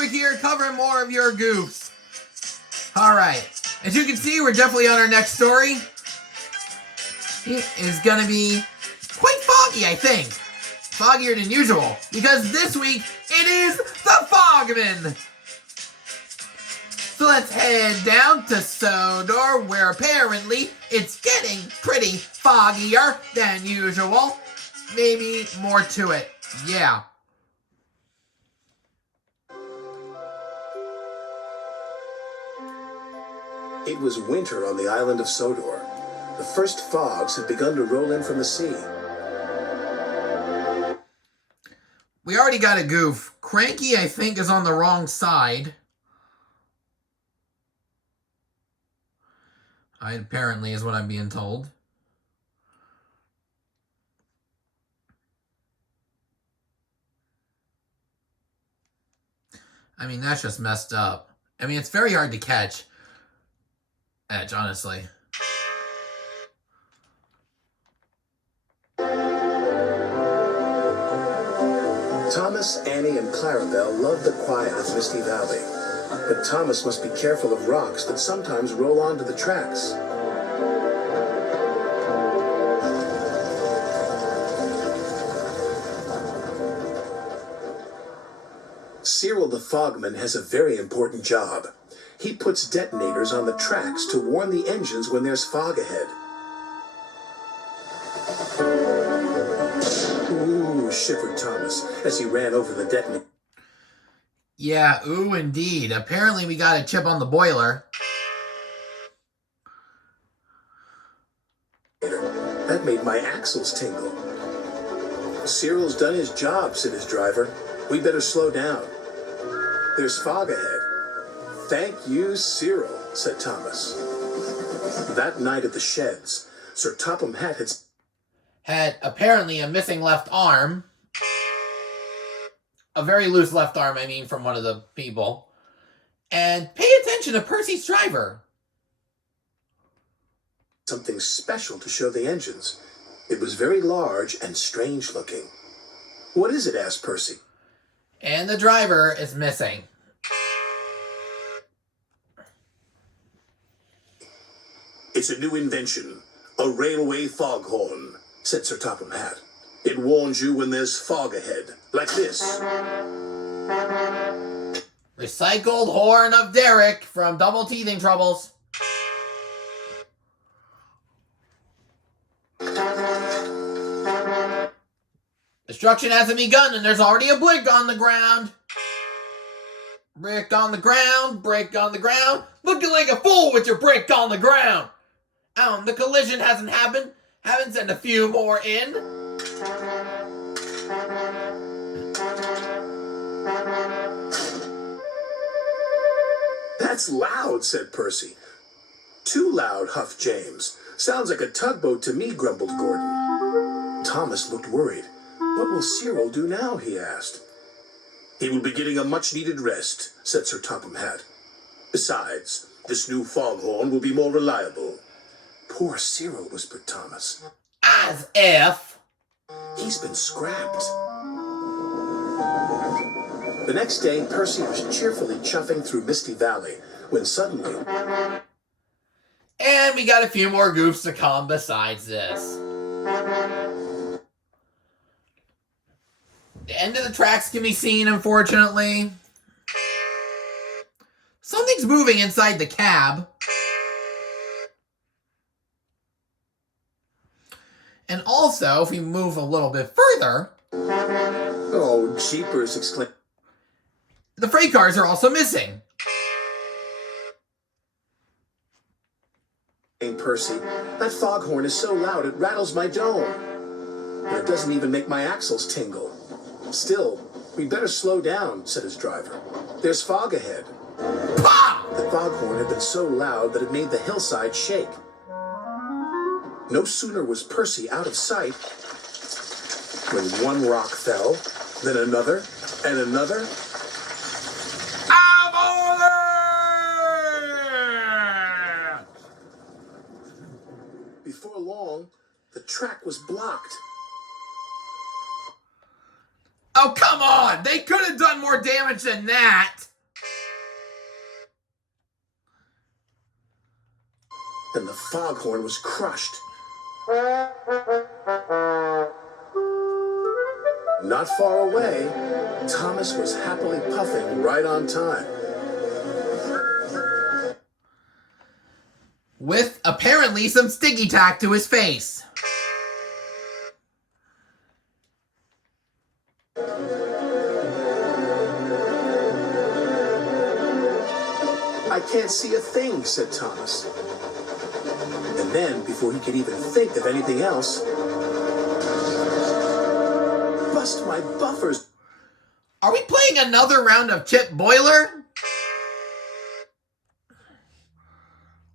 Scuba here, covering more of your goofs. Alright, as you can see, we're definitely on our next story. It is going to be quite foggy, I think. Foggier than usual, because this week, it is the Fogman. So let's head down to Sodor, where apparently it's getting pretty foggier than usual. Maybe more to it. Yeah. It was winter on the island of Sodor. The first fogs had begun to roll in from the sea. We already got a goof. Cranky, I think, is on the wrong side. Apparently is what I'm being told. I mean, that's just messed up. I mean, it's very hard to catch. Edge, honestly. Thomas, Annie, and Clarabelle loved the quiet of Misty Valley. But Thomas must be careful of rocks that sometimes roll onto the tracks. Cyril the Fogman has a very important job. He puts detonators on the tracks to warn the engines when there's fog ahead. Ooh, shivered Thomas as he ran over the detonator. Yeah, ooh, indeed. Apparently we got a chip on the boiler. That made my axles tingle. Cyril's done his job, said his driver. We better slow down. There's fog ahead. Thank you, Cyril, said Thomas. That night at the sheds, Sir Topham Hatt had apparently a missing left arm. A very loose left arm, I mean, from one of the people. And pay attention to Percy's driver. Something special to show the engines. It was very large and strange looking. What is it? Asked Percy. And the driver is missing. It's a new invention, a railway foghorn, said Sir Topham Hatt. It warns you when there's fog ahead, like this. Recycled horn of Derek from Double Teething Troubles. Destruction hasn't begun and there's already a brick on the ground. Brick on the ground, brick on the ground. Looking like a fool with your brick on the ground. The collision hasn't happened. Haven't sent a few more in. That's loud, said Percy. Too loud, huffed James. Sounds like a tugboat to me, grumbled Gordon. Thomas looked worried. What will Cyril do now, he asked. He will be getting a much-needed rest, said Sir Topham Hatt. Besides, this new foghorn will be more reliable. Poor Cyril, whispered Thomas. As if. He's been scrapped. The next day, Percy was cheerfully chuffing through Misty Valley, when suddenly... And we got a few more goofs to come besides this. The end of the tracks can be seen, unfortunately. Something's moving inside the cab. And also, if we move a little bit further... Oh, jeepers, exclaimed... The freight cars are also missing. Percy, that foghorn is so loud it rattles my dome. And it doesn't even make my axles tingle. Still, we better slow down, said his driver. There's fog ahead. Pah! The foghorn had been so loud that it made the hillside shake. No sooner was Percy out of sight when one rock fell, then another, and another. I'm over! Before long, the track was blocked. Oh, come on! They could have done more damage than that! and the foghorn was crushed. Not far away, Thomas was happily puffing right on time. With apparently some sticky tack to his face. I can't see a thing, said Thomas. And then, before he could even think of anything else, bust my buffers. Are we playing another round of Chip Boiler?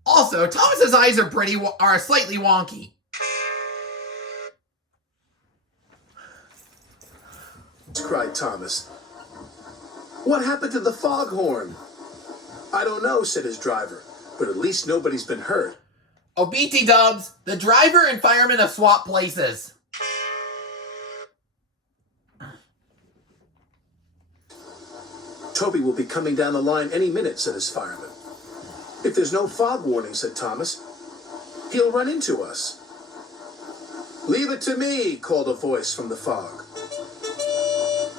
Also, Thomas's eyes are slightly wonky. Cried Thomas. What happened to the foghorn? I don't know, said his driver, but at least nobody's been hurt. Oh, BT dubs, the driver and fireman have swapped places. Toby will be coming down the line any minute, said his fireman. If there's no fog warning, said Thomas, he'll run into us. Leave it to me, called a voice from the fog.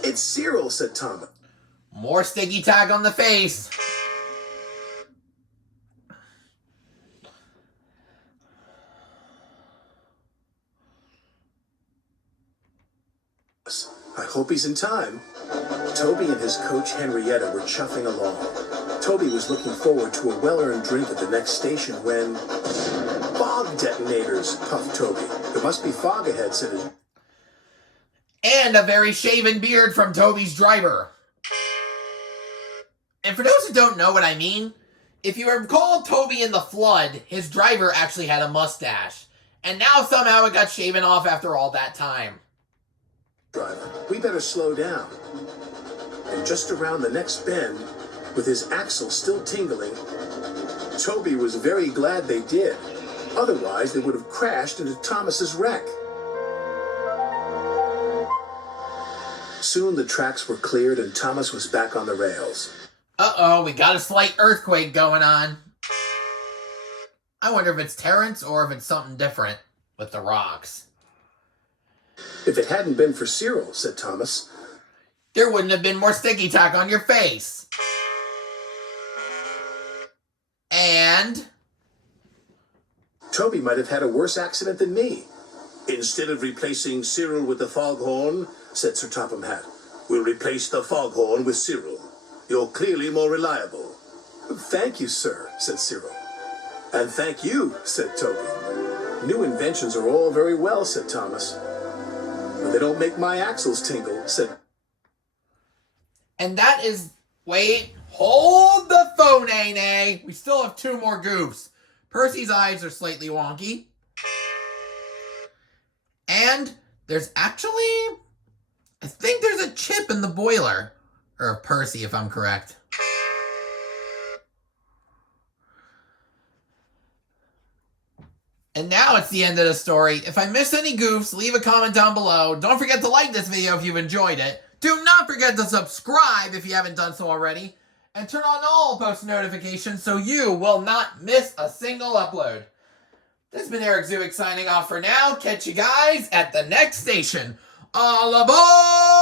It's Cyril, said Thomas. More sticky tag on the face. I hope he's in time. Toby and his coach Henrietta were chuffing along. Toby was looking forward to a well-earned drink at the next station when... Fog detonators, puffed Toby. There must be fog ahead, said his... And a very shaven beard from Toby's driver. And for those who don't know what I mean, if you recall Toby in the flood, his driver actually had a mustache. And now somehow it got shaven off after all that time. Driver, we better slow down. And just around the next bend, with his axle still tingling, Toby was very glad they did. Otherwise, they would have crashed into Thomas's wreck. Soon the tracks were cleared and Thomas was back on the rails. Uh-oh, we got a slight earthquake going on. I wonder if it's Terrence or if it's something different with the rocks. If it hadn't been for Cyril, said Thomas, there wouldn't have been more sticky tack on your face. And... Toby might have had a worse accident than me. Instead of replacing Cyril with the foghorn, said Sir Topham Hatt, we'll replace the foghorn with Cyril. You're clearly more reliable. Thank you, sir, said Cyril. And thank you, said Toby. New inventions are all very well, said Thomas. But they don't make my axles tingle, said... And that is... Wait, hold the phone, Nene. We still have two more goofs. Percy's eyes are slightly wonky. And there's actually... I think there's a chip in the boiler. Or Percy, if I'm correct. And now it's the end of the story. If I missed any goofs, leave a comment down below. Don't forget to like this video if you've enjoyed it. Do not forget to subscribe if you haven't done so already. And turn on all post notifications so you will not miss a single upload. This has been Eric Zuick signing off for now. Catch you guys at the next station. All aboard!